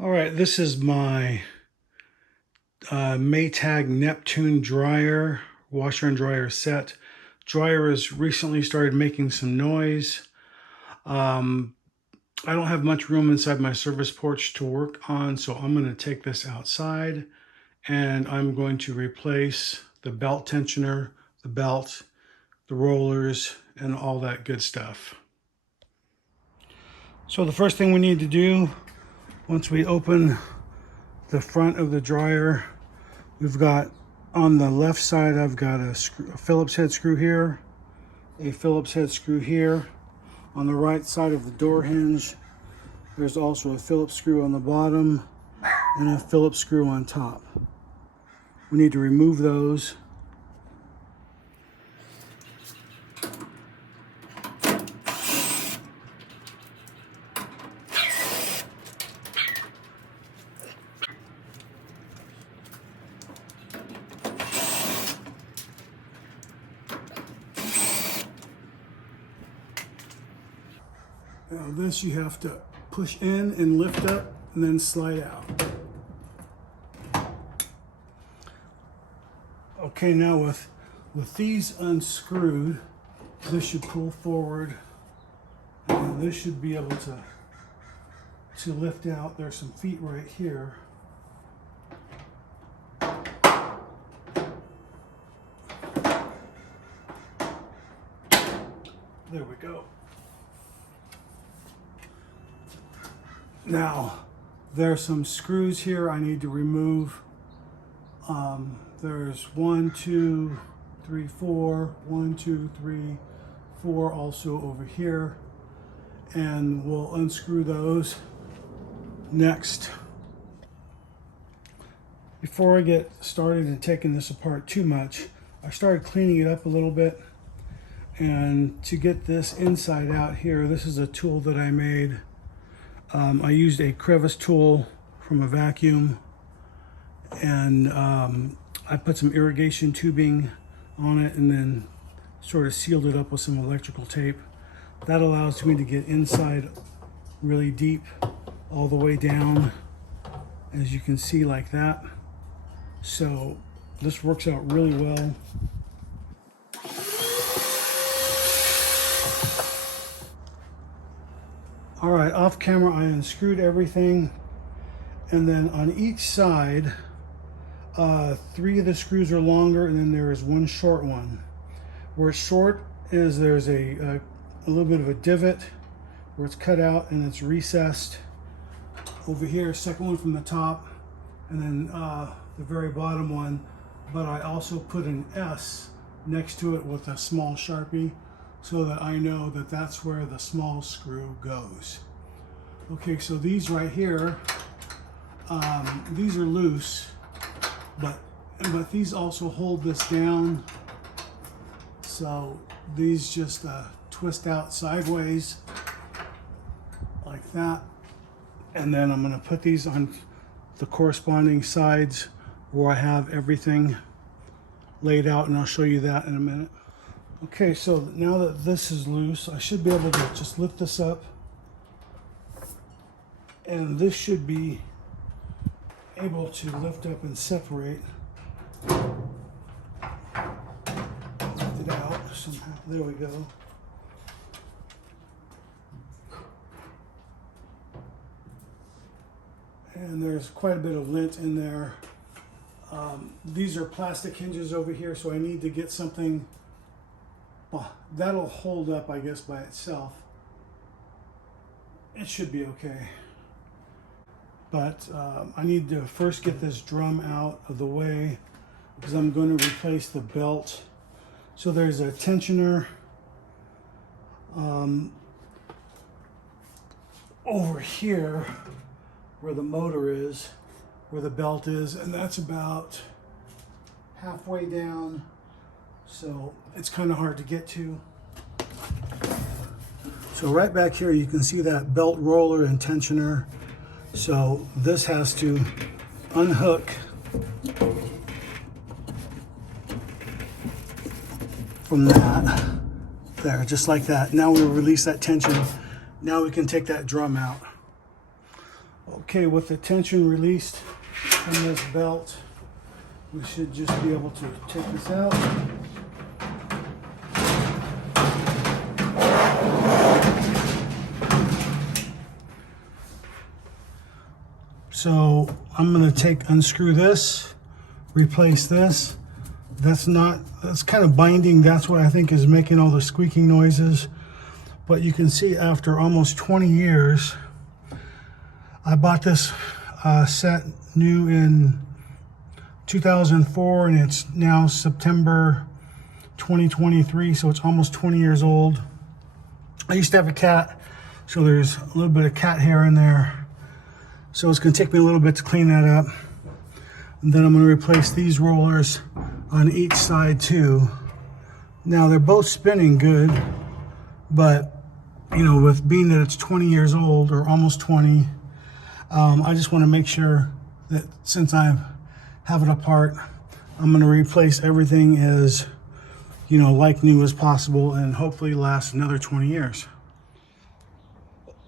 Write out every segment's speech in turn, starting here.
All right, this is my Maytag Neptune dryer, washer and dryer set. Dryer has recently started making some noise. I don't have much room inside my service porch to work on, so I'm going to take this outside and I'm going to replace the belt tensioner, the belt, the rollers, and all that good stuff. So the first thing we need to do, once we open the front of the dryer, we've got on the left side, I've got a Phillips head screw here, a Phillips head screw here. On the right side of the door hinge, there's also a Phillips screw on the bottom and a Phillips screw on top. We need to remove those. Now this you have to push in and lift up and then slide out. Okay, now with these unscrewed, this should pull forward and this should be able to lift out. There's some feet right here. There we go. Now, there's some screws here I need to remove. There's 1, 2, 3, 4, 1, 2, 3, 4 also over here. And we'll unscrew those next. Before I get started in taking this apart too much, I started cleaning it up a little bit. And to get this inside out here, this is a tool that I made. I used a crevice tool from a vacuum, and I put some irrigation tubing on it and then sort of sealed it up with some electrical tape. That allows me to get inside really deep all the way down, as you can see, like that. So this works out really well. All right, off camera, I unscrewed everything. And then on each side, 3 of the screws are longer and then there is one short one. Where it's short is there's a little bit of a divot where it's cut out and it's recessed. Over here, second one from the top, and then the very bottom one. But I also put an S next to it with a small Sharpie, so that I know that that's where the small screw goes. Okay, so these right here, these are loose, but these also hold this down. So these just twist out sideways like that. And then I'm gonna put these on the corresponding sides where I have everything laid out, and I'll show you that in a minute. Okay, so now that this is loose, I should be able to just lift this up, and this should be able to lift up and separate. Lift it out somehow. There we go. And there's quite a bit of lint in there. These are plastic hinges over here, so I need to get something that'll hold up, I guess, by itself. It should be okay. But I need to first get this drum out of the way because I'm going to replace the belt. So there's a tensioner over here where the motor is, where the belt is, and that's about halfway down. So it's kind of hard to get to. So right back here, you can see that belt roller and tensioner. So this has to unhook from that, there, just like that. Now we release that tension. Now we can take that drum out. Okay, with the tension released from this belt, we should just be able to take this out. So I'm going to unscrew this, replace this. That's kind of binding. That's what I think is making all the squeaking noises. But you can see after almost 20 years, I bought this set new in 2004, and it's now September 2023, so it's almost 20 years old. I used to have a cat, so there's a little bit of cat hair in there. So it's going to take me a little bit to clean that up. And then I'm going to replace these rollers on each side too. Now they're both spinning good, but you know, with being that it's 20 years old or almost 20, I just want to make sure that since I have it apart, I'm going to replace everything as, you know, like new as possible, and hopefully last another 20 years.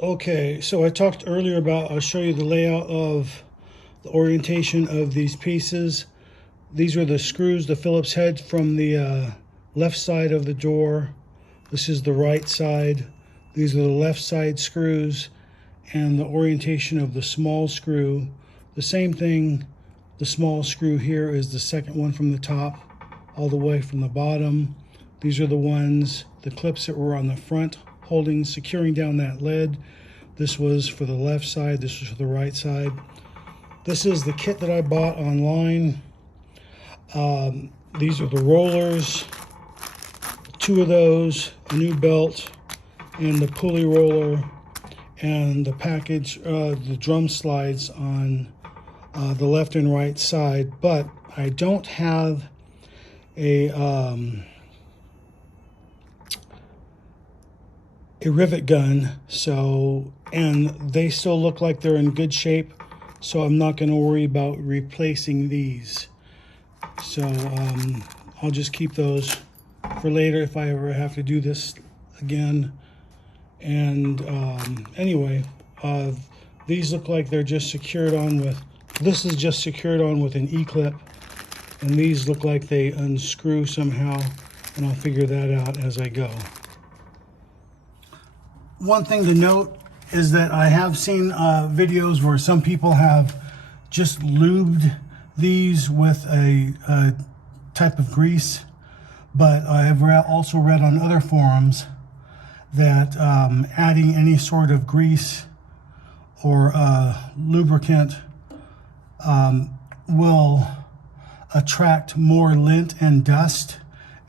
Okay, so I talked earlier about, I'll show you the layout of the orientation of these pieces. These are the screws, the Phillips head from the left side of the door. This is the right side. These are the left side screws, and the orientation of the small screw. The same thing, the small screw here is the second one from the top all the way from the bottom. These are the ones, the clips that were on the front holding, securing down that lid. This was for the left side, this was for the right side. This is the kit that I bought online. These are the rollers, 2 of those, a new belt, and the pulley roller, and the package, the drum slides on the left and right side. But I don't have a rivet gun, so, and they still look like they're in good shape, so I'm not going to worry about replacing these. So I'll just keep those for later if I ever have to do this again. And anyway, these look like they're just secured on with, this is just secured on with an E-clip, and these look like they unscrew somehow, and I'll figure that out as I go. One thing to note is that I have seen videos where some people have just lubed these with a type of grease, but I have also read on other forums that adding any sort of grease or lubricant will attract more lint and dust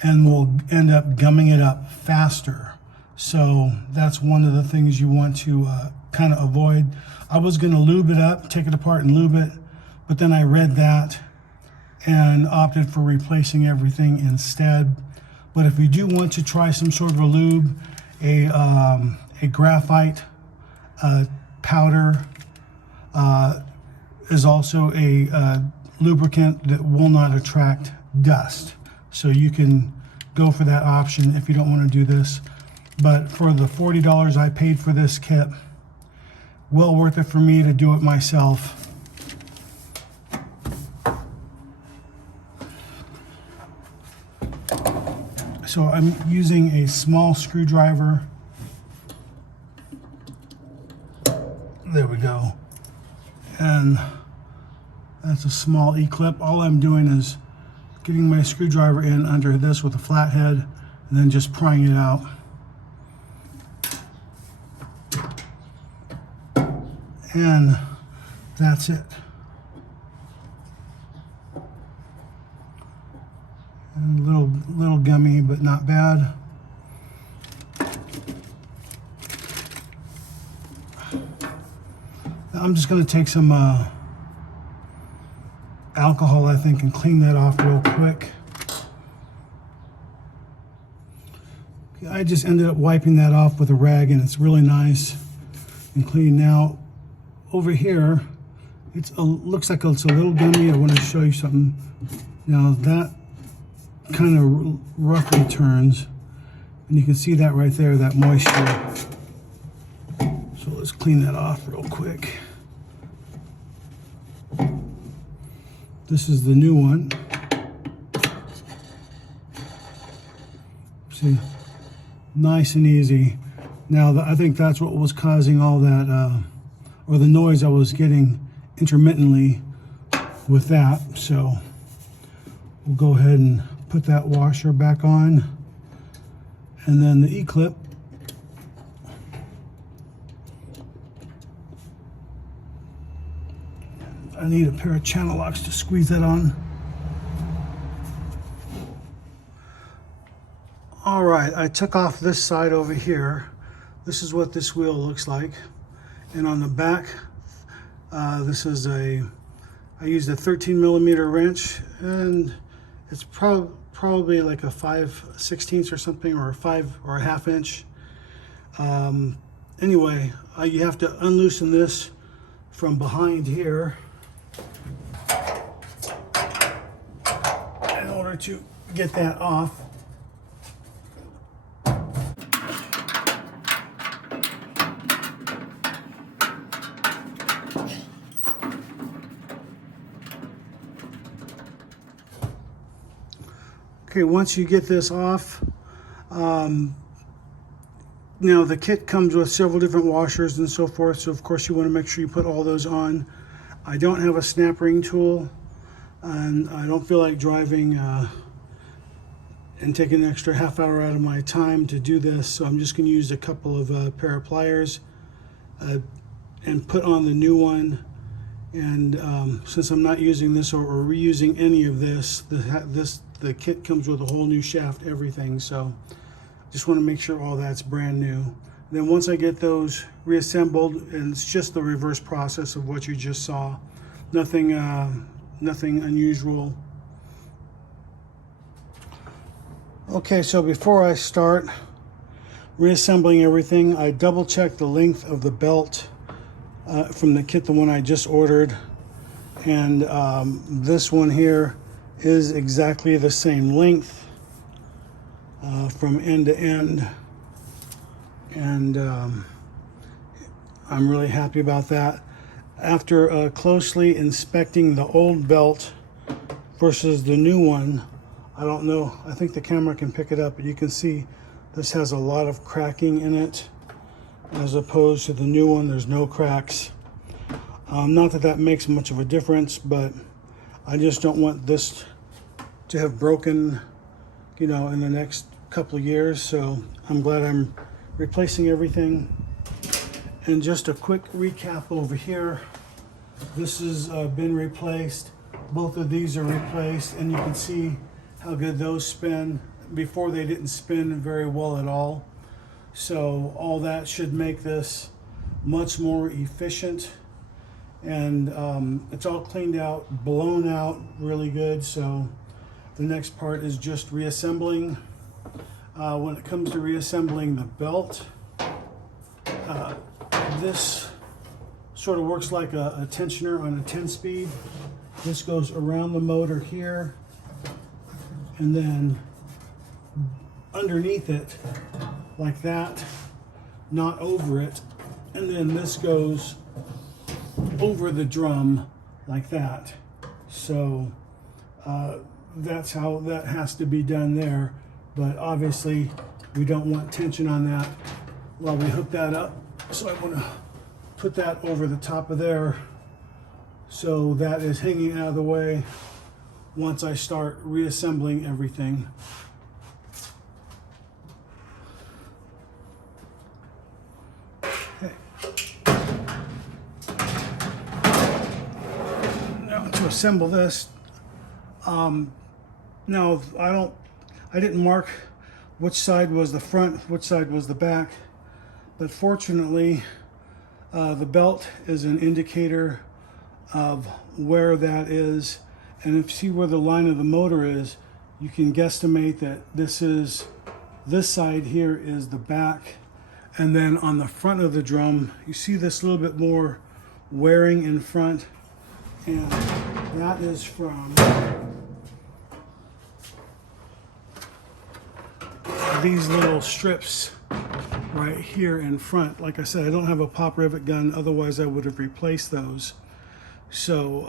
and will end up gumming it up faster. So that's one of the things you want to kind of avoid. I was going to lube it up, take it apart and lube it, but then I read that and opted for replacing everything instead. But if you do want to try some sort of a lube, a graphite powder is also a lubricant that will not attract dust. So you can go for that option if you don't want to do this. But for the $40 I paid for this kit, well worth it for me to do it myself. So I'm using a small screwdriver. There we go. And that's a small E-clip. All I'm doing is getting my screwdriver in under this with a flathead and then just prying it out. And that's it. And a little gummy, but not bad. I'm just going to take some alcohol, I think, and clean that off real quick. I just ended up wiping that off with a rag, and it's really nice and clean. Now, over here, looks like it's a little gummy. I want to show you something. Now that kind of roughly turns, and you can see that right there, that moisture. So let's clean that off real quick. This is the new one. See, nice and easy. Now, I think that's what was causing all that, or the noise I was getting intermittently with that. So we'll go ahead and put that washer back on. And then the E-clip. I need a pair of channel locks to squeeze that on. All right, I took off this side over here. This is what this wheel looks like. And on the back, this is I used a 13mm wrench, and it's probably like a 5/16 or something, or a 5 or a ½ inch. Anyway, you have to unloosen this from behind here in order to get that off. Okay, once you get this off, now the kit comes with several different washers and so forth, so of course you want to make sure you put all those on. I don't have a snap ring tool, and I don't feel like driving and taking an extra ½ hour out of my time to do this, so I'm just going to use a couple of pair of pliers and put on the new one. And since I'm not using this or reusing any of this, the kit comes with a whole new shaft, everything. So just want to make sure all that's brand new. And then once I get those reassembled, and it's just the reverse process of what you just saw, nothing unusual. Okay, so before I start reassembling everything, I double check the length of the belt from the kit, the one I just ordered, and this one here is exactly the same length from end to end, and I'm really happy about that. After closely inspecting the old belt versus the new one, I don't know, I think the camera can pick it up, but you can see this has a lot of cracking in it, as opposed to the new one. There's no cracks. Not that that makes much of a difference, but I just don't want this to have broken, you know, in the next couple of years. So I'm glad I'm replacing everything. And just a quick recap over here. This has been replaced. Both of these are replaced, and you can see how good those spin. Before, they didn't spin very well at all. So all that should make this much more efficient, and it's all cleaned out, blown out really good. So the next part is just reassembling. When it comes to reassembling the belt, this sort of works like a tensioner on a 10-speed. This goes around the motor here, and then underneath it like that, not over it, and then this goes over the drum like that. So that's how that has to be done there, but obviously we don't want tension on that while we hook that up, so I want to put that over the top of there so that is hanging out of the way once I start reassembling everything. To assemble this, now I didn't mark which side was the front, which side was the back, but fortunately the belt is an indicator of where that is, and if you see where the line of the motor is, you can guesstimate that this side here is the back, and then on the front of the drum you see this little bit more wearing in front, and that is from these little strips right here in front. Like I said, I don't have a pop rivet gun, otherwise I would have replaced those. So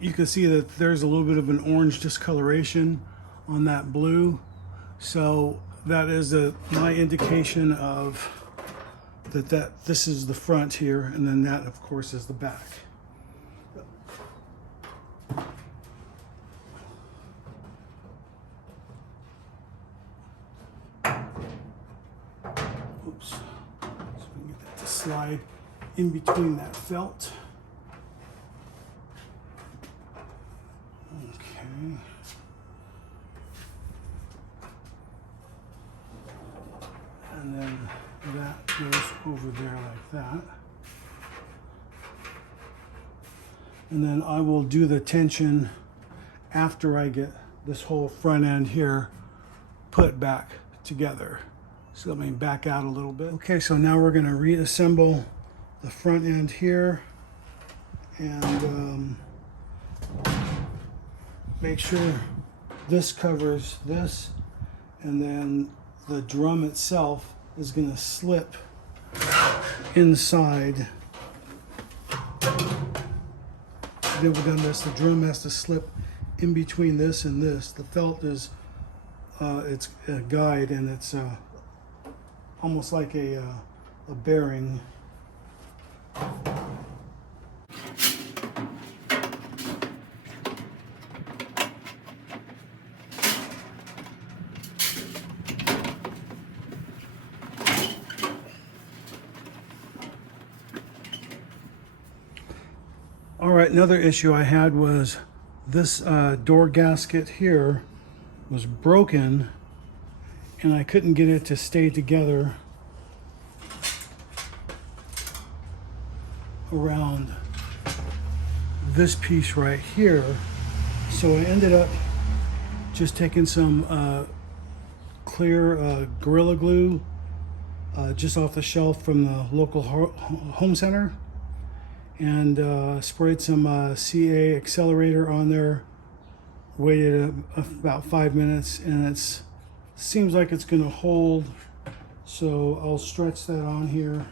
you can see that there's a little bit of an orange discoloration on that blue. So that is my indication of that this is the front here, and then that of course is the back. Oops. So we can get that to slide in between that felt. Okay. And then that goes over there like that. And then I will do the tension after I get this whole front end here put back together. So let me back out a little bit. Okay, so now we're going to reassemble the front end here and make sure this covers this, and then the drum itself is going to slip inside. Then we've done this, the drum has to slip in between this and this. The felt is it's a guide, and it's almost like a bearing. All right, another issue I had was this door gasket here was broken, and I couldn't get it to stay together around this piece right here. So I ended up just taking some clear Gorilla Glue just off the shelf from the local home center, and sprayed some CA accelerator on there, waited about 5 minutes, and it seems like it's going to hold. So I'll stretch that on here.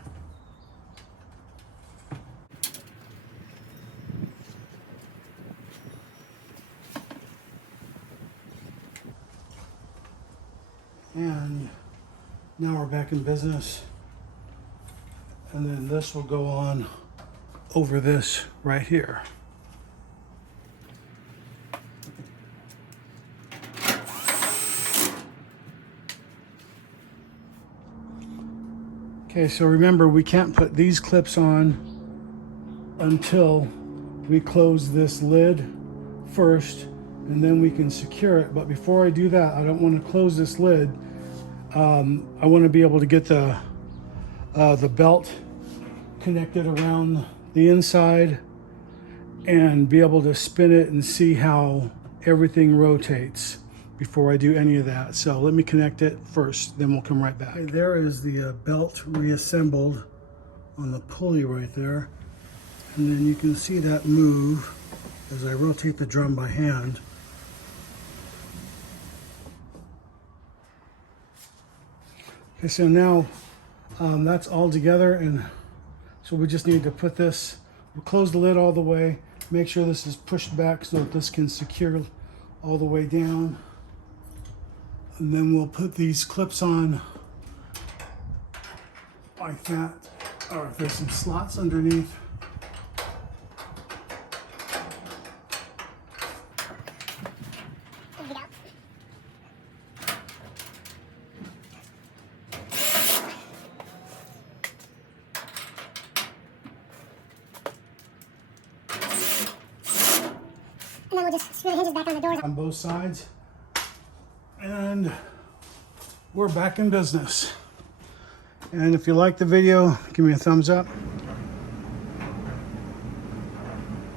And now we're back in business, and then this will go on over this right here. Okay, so remember, we can't put these clips on until we close this lid first, and then we can secure it. But before I do that, I don't want to close this lid. I want to be able to get the belt connected around the inside and be able to spin it and see how everything rotates before I do any of that. So let me connect it first, then we'll come right back. Okay, there is the belt reassembled on the pulley right there. And then you can see that move as I rotate the drum by hand. Okay, so now that's all together, and so we just need to put this, we'll close the lid all the way, make sure this is pushed back so that this can secure all the way down. And then we'll put these clips on like that, or if there's some slots underneath. And then we'll just screw the hinges back on the doors. On both sides. And we're back in business. And if you like the video, give me a thumbs up.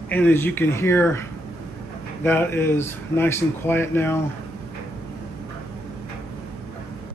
And as you can hear, that is nice and quiet now.